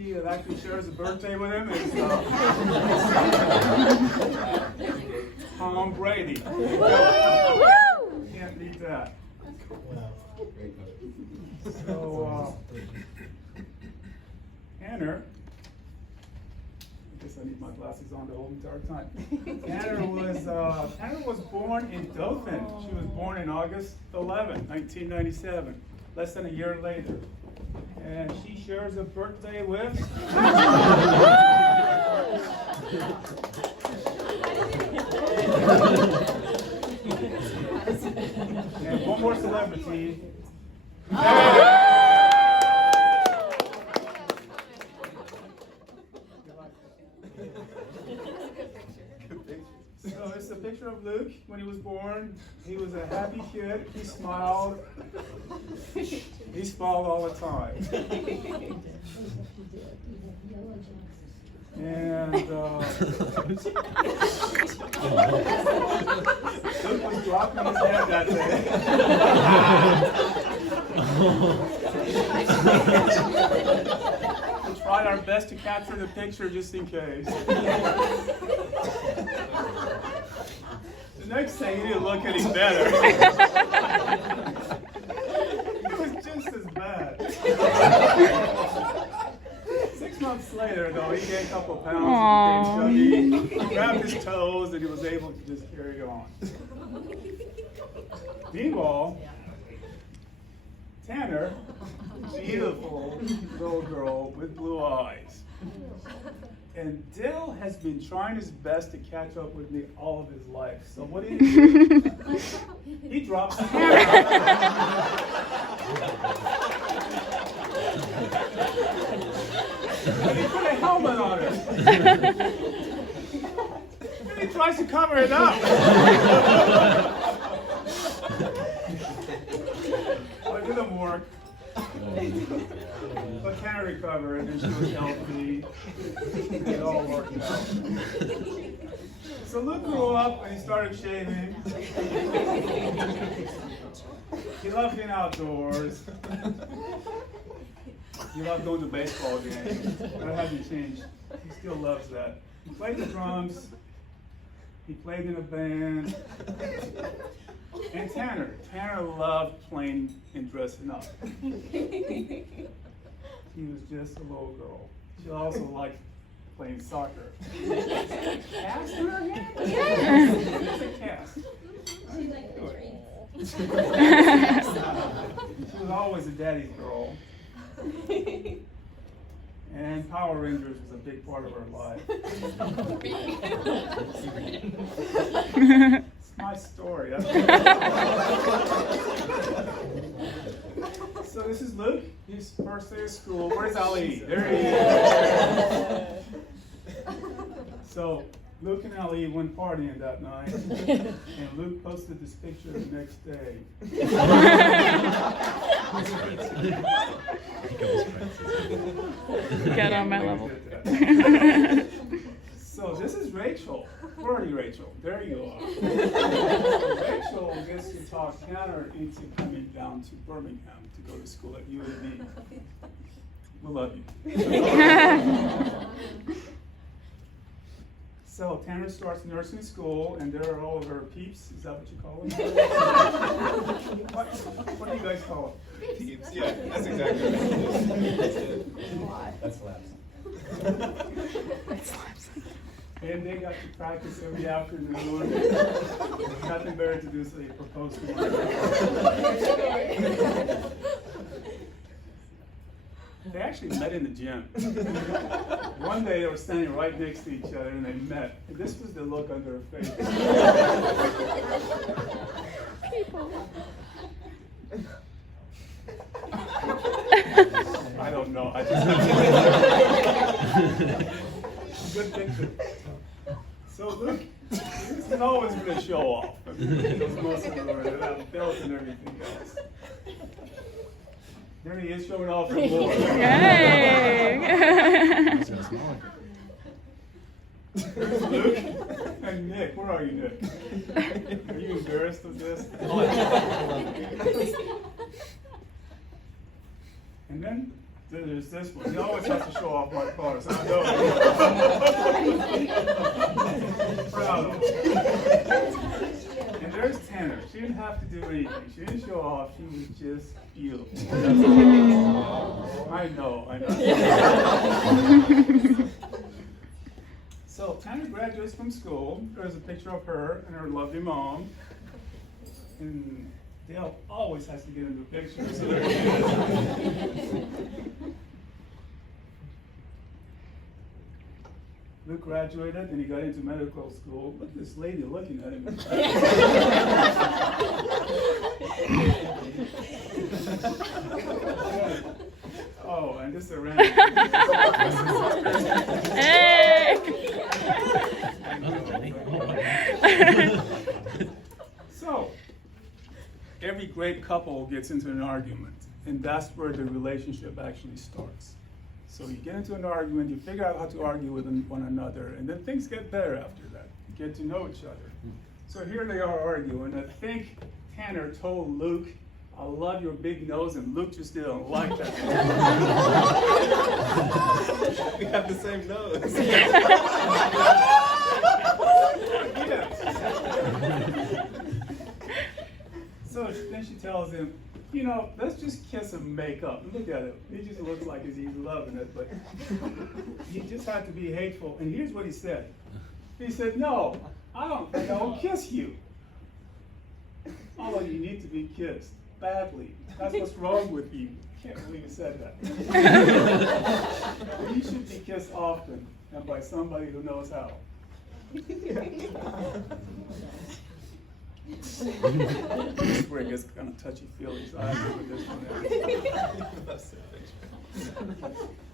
celebrity that actually shares a birthday with him is Tom Brady. Can't beat that. So, Tanner, I guess I need my glasses on the whole entire time. Tanner was born in Dothan. She was born in August 11, 1997, less than a year later. And she shares a birthday with and one more celebrity. So it's a picture of Luke when he was born. He was a happy kid. He smiled. He smiled all the time. And Luke was dropping his head that day. We tried our best to capture the picture just in case. The next thing, he didn't look any better. It was just as bad. 6 months later, though, he gained a couple of pounds. He became chubby. He grabbed his toes, and he was able to just carry on. Meanwhile, Tanner, beautiful little girl with blue eyes. And Dill has been trying his best to catch up with me all of his life. So what did he do? He drops the camera. And he put a helmet on it. And he tries to cover it up. Well, it didn't work. But Tanner recovered, and she was healthy. It all worked out. So Luke grew up and he started shaving. He loved being outdoors. He loved going to baseball games. That hasn't changed. He still loves that. He played the drums. He played in a band. And Tanner loved playing and dressing up. She was just a little girl. She also liked playing soccer. Cast in her hand? Yes! It's a cast. She liked the trains. She was always a daddy's girl. And Power Rangers was a big part of her life. It's my story. So this is Luke. His first day of school. Where's Ali? There he is. So Luke and Ali went partying that night, and Luke posted this picture the next day. Get on my level. So this is Rachel. Where are you, Rachel? There you are. Rachel gets to talk Tanner into coming down to Birmingham to go to school at UAB. We love you. So Tanner starts nursing school, and there are all of her peeps. Is that what you call them? What do you guys call them? Peeps. Yeah, that's exactly right. That's labs. And they got to practice every afternoon. Nothing better to do, so they proposed to her. They actually met in the gym. One day they were standing right next to each other and they met. And this was the look on their face. People. I don't know. I just good picture. So Luke, he's always going to show off. I mean, he does most of the word, that belt and everything else. There he is showing off for more. Yay! There's Luke and Nick. Where are you, Nick? Are you embarrassed of this? And then there's this one. He always has to show off my car, so I know. Proud of him. And there's Tanner. She didn't have to do anything. She didn't show off. She was just beautiful. I know. So Tanner graduates from school. There's a picture of her and her lovely mom. And Dale always has to get into the picture. So there she is. Luke graduated and he got into medical school. Look at this lady looking at him. Oh, and this is a random. Hey! So, every great couple gets into an argument, and that's where the relationship actually starts. So you get into an argument, you figure out how to argue with one another, and then things get better after that. You get to know each other. So here they are arguing. I think Tanner told Luke, "I love your big nose," and Luke just didn't like that. We have the same nose. Yes. So then she tells him, "You know, let's just kiss and make up. Look at him. He just looks like he's loving it, but he just had to be hateful." And here's what he said. He said, "No, I don't think I will kiss you. Although you need to be kissed badly. That's what's wrong with you." Can't believe he said that. You should be kissed often and by somebody who knows how. This is where it gets kind of touchy-feely, so I have to put this one in.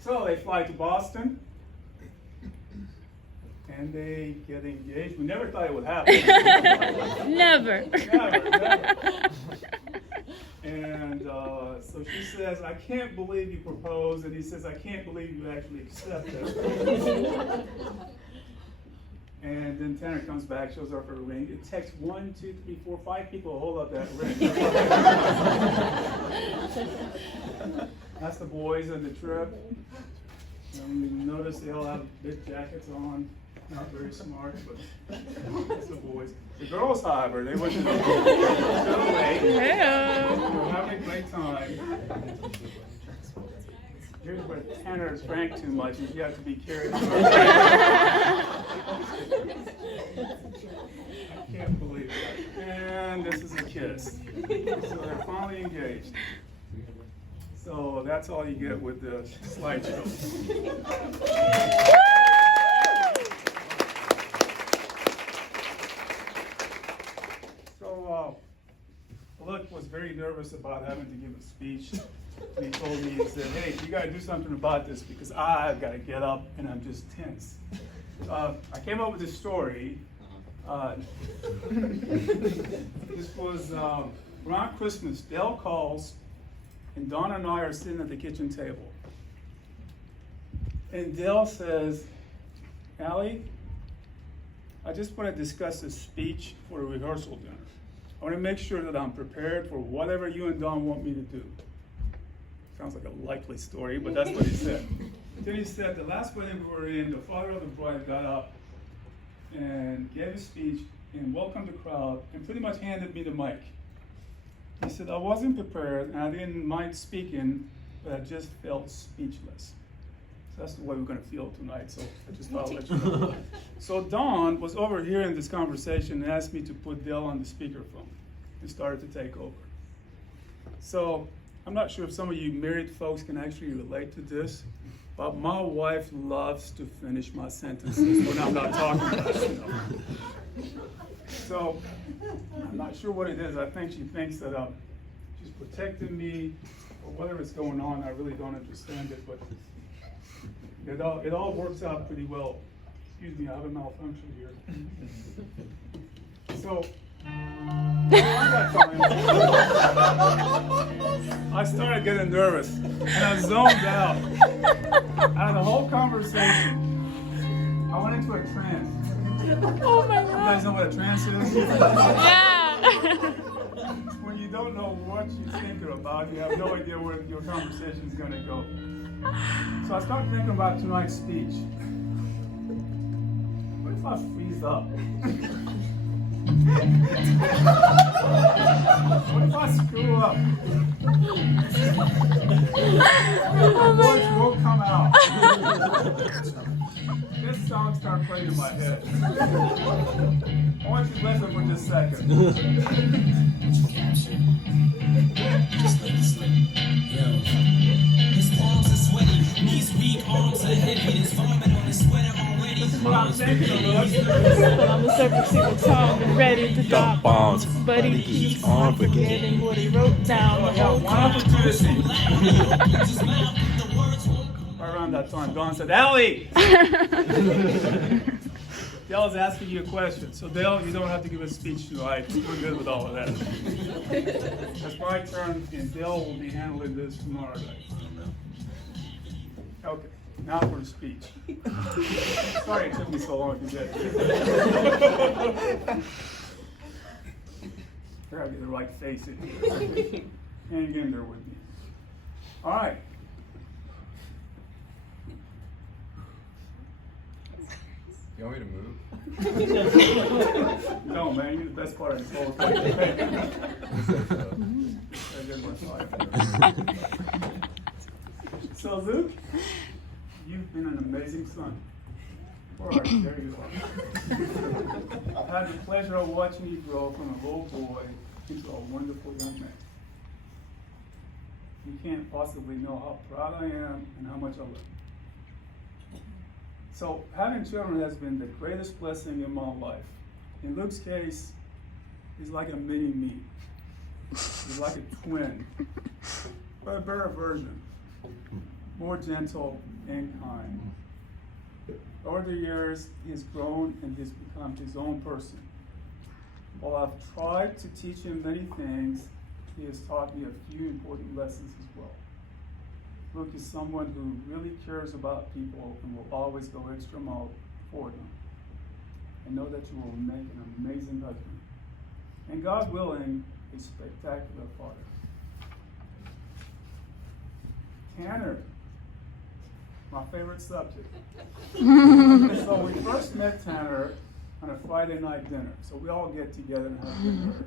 So they fly to Boston, and they get engaged. We never thought it would happen. Never. Never. And so she says, "I can't believe you proposed," and he says, "I can't believe you actually accepted." And then Tanner comes back, shows her her ring. It takes 1, 2, 3, 4, 5 people to hold up that ring. That's the boys on the trip. And you notice they all have big jackets on. Not very smart, but that's the boys. The girls, however, they went to the lake. They were having a great time. Here's where Tanner has drank too much and you have to be carried away. I can't believe it. And this is a kiss. So they're finally engaged. So that's all you get with the slideshow. So Luke was very nervous about having to give a speech. And he told me, he said, "Hey, you gotta do something about this because I've gotta get up and I'm just tense." I came up with this story. This was around Christmas. Dale calls, and Dawn and I are sitting at the kitchen table. And Dale says, "Allie, I just want to discuss a speech for a rehearsal dinner. I want to make sure that I'm prepared for whatever you and Dawn want me to do." Sounds like a likely story, but that's what he said. Then he said, the last wedding we were in, the father of the bride got up and gave a speech and welcomed the crowd and pretty much handed me the mic. He said, "I wasn't prepared and I didn't mind speaking, but I just felt speechless." So that's the way we're going to feel tonight, so I just thought I'd let you know. So Dawn was overhearing this conversation and asked me to put Dale on the speakerphone and started to take over. So I'm not sure if some of you married folks can actually relate to this, but my wife loves to finish my sentences when I'm not talking about stuff. So I'm not sure what it is. I think she thinks that she's protecting me or whatever is going on. I really don't understand it, but it all works out pretty well. Excuse me, I have a malfunction here. So I started getting nervous and I zoned out. Out of the whole conversation, I went into a trance. Oh my You God. guys know what a trance is? Yeah. When you don't know what you're thinking about, you have no idea where your conversation is going to go. So I started thinking about tonight's speech. What if I freeze up? What if I screw up? My voice won't come out. This song started playing in my head. I want you to listen for just a second. His palms are sweaty, knees weak, arms are heavy. There's vomit on his sweater already. What I'm thinking of, look. But on the surface, he was calm and ready to drop bombs. But he keeps on forgetting what he wrote down. The whole One opportunity. Right around that time, Dawn said, Ellie! Dale is asking you a question. So Dale, you don't have to give a speech tonight. We're good with all of that. That's my turn, and Dale will be handling this tomorrow night. Okay, now for the speech. Sorry it took me so long to get here. I gotta get the right face in here. Hang in there with me. All right. You want me to move? No, man, you're the best part of this whole thing. So, Luke, you've been an amazing son. All right, there you are. I've had the pleasure of watching you grow from a little boy into a wonderful young man. You can't possibly know how proud I am and how much I love you. So having children has been the greatest blessing in my life. In Luke's case, he's like a mini me. He's like a twin, but a better version, more gentle and kind. Over the years, he's grown and he's become his own person. While I've tried to teach him many things, he has taught me a few important lessons as well. Luke is someone who really cares about people and will always go extra mile for them. And know that you will make an amazing husband. And God willing, a spectacular father. Tanner, my favorite subject. So we first met Tanner on a Friday night dinner. So we all get together and have dinner.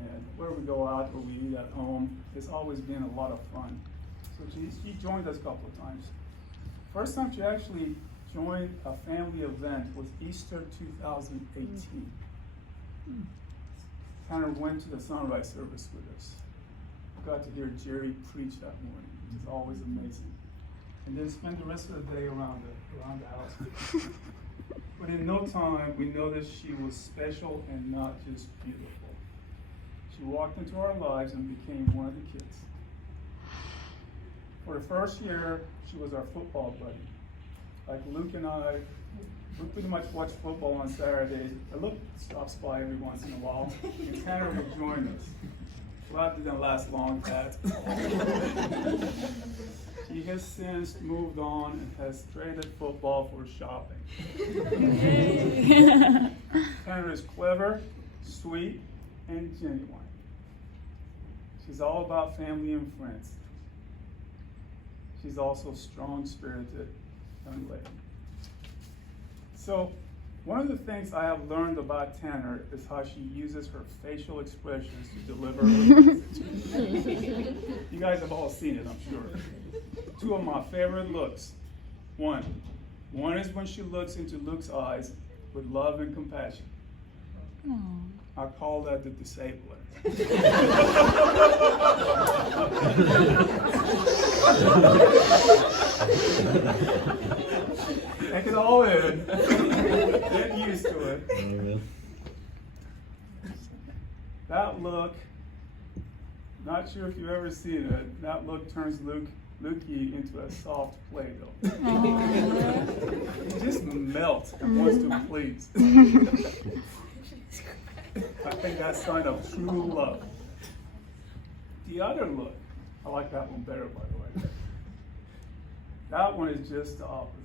And where we go out or we eat at home, it's always been a lot of fun. So she joined us a couple of times. First time she actually joined a family event was Easter 2018. Tanner went to the sunrise service with us. Got to hear Jerry preach that morning, which is always amazing. And then spent the rest of the day around the house. But in no time, we noticed she was special and not just beautiful. She walked into our lives and became one of the kids. For the first year, she was our football buddy. Like Luke and I, we pretty much watch football on Saturdays. Luke stops by every once in a while, and Tanner would join us. Well, that didn't last long, Pat. She has since moved on and has traded football for shopping. Tanner is clever, sweet, and genuine. She's all about family and friends. She's also strong-spirited young lady. So, one of the things I have learned about Tanner is how she uses her facial expressions to deliver her message. You guys have all seen it, I'm sure. Two of my favorite looks. One is when she looks into Luke's eyes with love and compassion. I call that the disabler. Take it all in. Get used to it. That look, not sure if you've ever seen it, that look turns Lukey into a soft Play-Doh. He just melts and wants to please. I think that's a sign of true love. The other look, I like that one better, by the way. That one is just the opposite.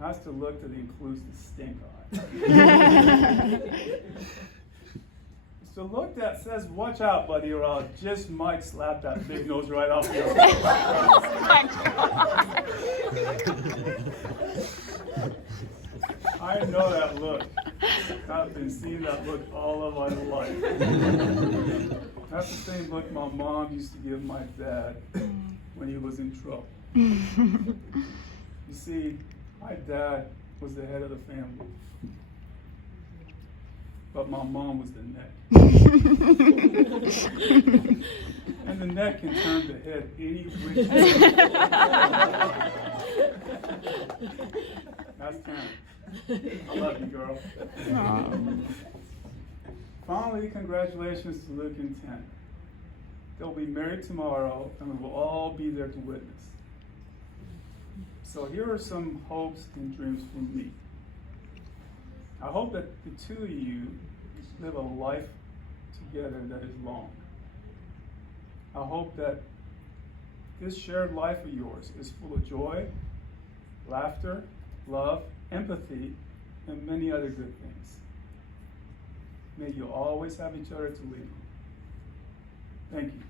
That's the look that includes the stink eye. It's the look that says, watch out, buddy, or I just might slap that big nose right off your face. I know that look. I've been seeing that look all of my life. That's the same look my mom used to give my dad when he was in trouble. You see, my dad was the head of the family, but my mom was the neck. And the neck can turn the head any which way. That's Karen. I love you, girl. Finally, congratulations to Luke and Tanner. They'll be married tomorrow, and we will all be there to witness. So here are some hopes and dreams from me. I hope that the two of you live a life together that is long. I hope that this shared life of yours is full of joy, laughter, love, empathy, and many other good things. May you always have each other to lean on. Thank you.